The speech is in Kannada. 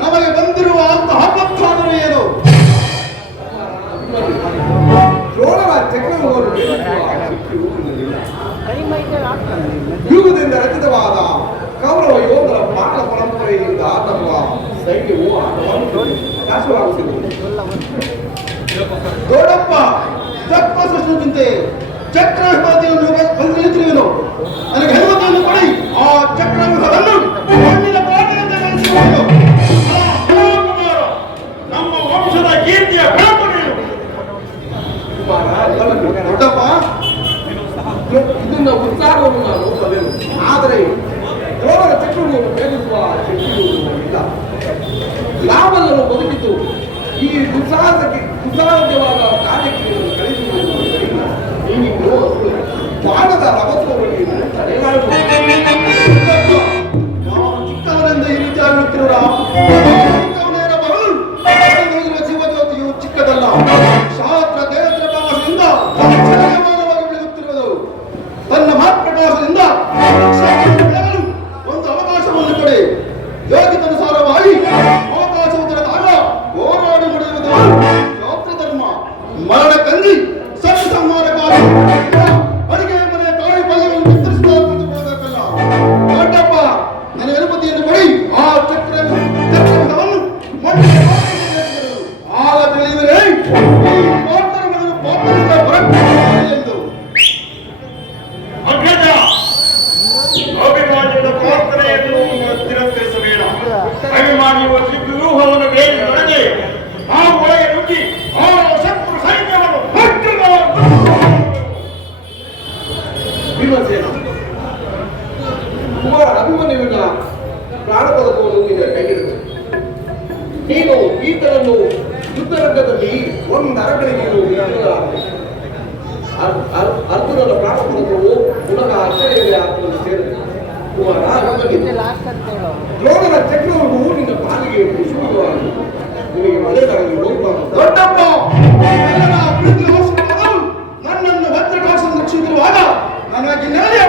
ನಮಗೆ ಬಂದಿರುವ ಅಂತಹ ಪತ್ರಾಂದ್ರೆ ಏನು? ಯುಗದಿಂದ ರಚಿತವಾದ ಕೌರವ ಯೋಧರ ಪಾಠ ಪರಂಪರೆಯಿಂದ ನಮ್ಮ ಸೈನ್ಯವು ನಾಶವಾಗುತ್ತಿದೆ. ದೊಡ್ಡಪ್ಪ ತಪ್ಪ ಸೃಷ್ಟಿಸುತ್ತಂತೆ ಚಕ್ರವರ್ತಿಯನ್ನು ಹೊಂದಿರುತ್ತಿರುವೆನು ನನಗೆ ಹೆಲ್ಮತಿಯನ್ನು ಕೊಡಿ. ಆ ಚಕ್ರವ್ಯೂಹವನ್ನು ಮಣ್ಣಿನ ನಮ್ಮ ವಂಶದ ಕೀರ್ತಿಯ ಬೆಳಕು ನೀನು ದೊಡ್ಡಪ್ಪ, ಇದನ್ನ ಉತ್ಸಾಹವನ್ನು ನಾನು ಬಲ್ಲೆನು ಆದರೆ ದ್ರೋಣರ ಚಕ್ರವನ್ನು ಭೇದಿಸುವ ಶಕ್ತಿಯು ಇಲ್ಲ ಲಾಭವನ್ನು ಬದುಕಿದ್ದು ಈ ದುಸ್ಸಾಹಸಕ್ಕೆ ದುಸ್ಸಾಹ್ಯವಾದ ಕಾರ್ಯಕ್ಕೆ. ನೀನಿನ್ನು ಬಾಣದ ರವತ್ವವನ್ನು ತಡೆಗಾಣಬಹುದು ತನ್ನ ಮಹಾಪ್ರಕಾಶದಿಂದ ಅಕ್ಷರವನ್ನು ಬೆಳಗಲು ಒಂದು ಅವಕಾಶವನ್ನು ಕೊಡಿ ಯೋಗಿತನುಸಾರವಾಗಿ ಅವಕಾಶವು ದೊರೆತಾಗ ಹೋರಾಡಿ ನಡೆಯುವುದು ಶಾಸ್ತ್ರ ಧರ್ಮ ಮರಣ ದೇಶವನ್ನು ಯುದ್ಧರಂಗದಲ್ಲಿ ಒಂದು ನರಗಳಿಗೂ ಅರ್ಜುನದ ಪ್ರಾಣ ಕೊಡುವುದು ಪುನಃ ಅರ್ಜನೆಯಲ್ಲಿ ಆತ್ಮನ್ನು ಸೇರಿದೆ. ಚಕ್ರವನ್ನು ನಿನ್ನ ಪಾಲಿಗೆ ದೊಡ್ಡಪ್ಪ! ನನ್ನನ್ನು ಭದ್ರಕಾಶ ರಕ್ಷಿಸಿರುವಾಗ ನನಗೆ ನೆಲೆ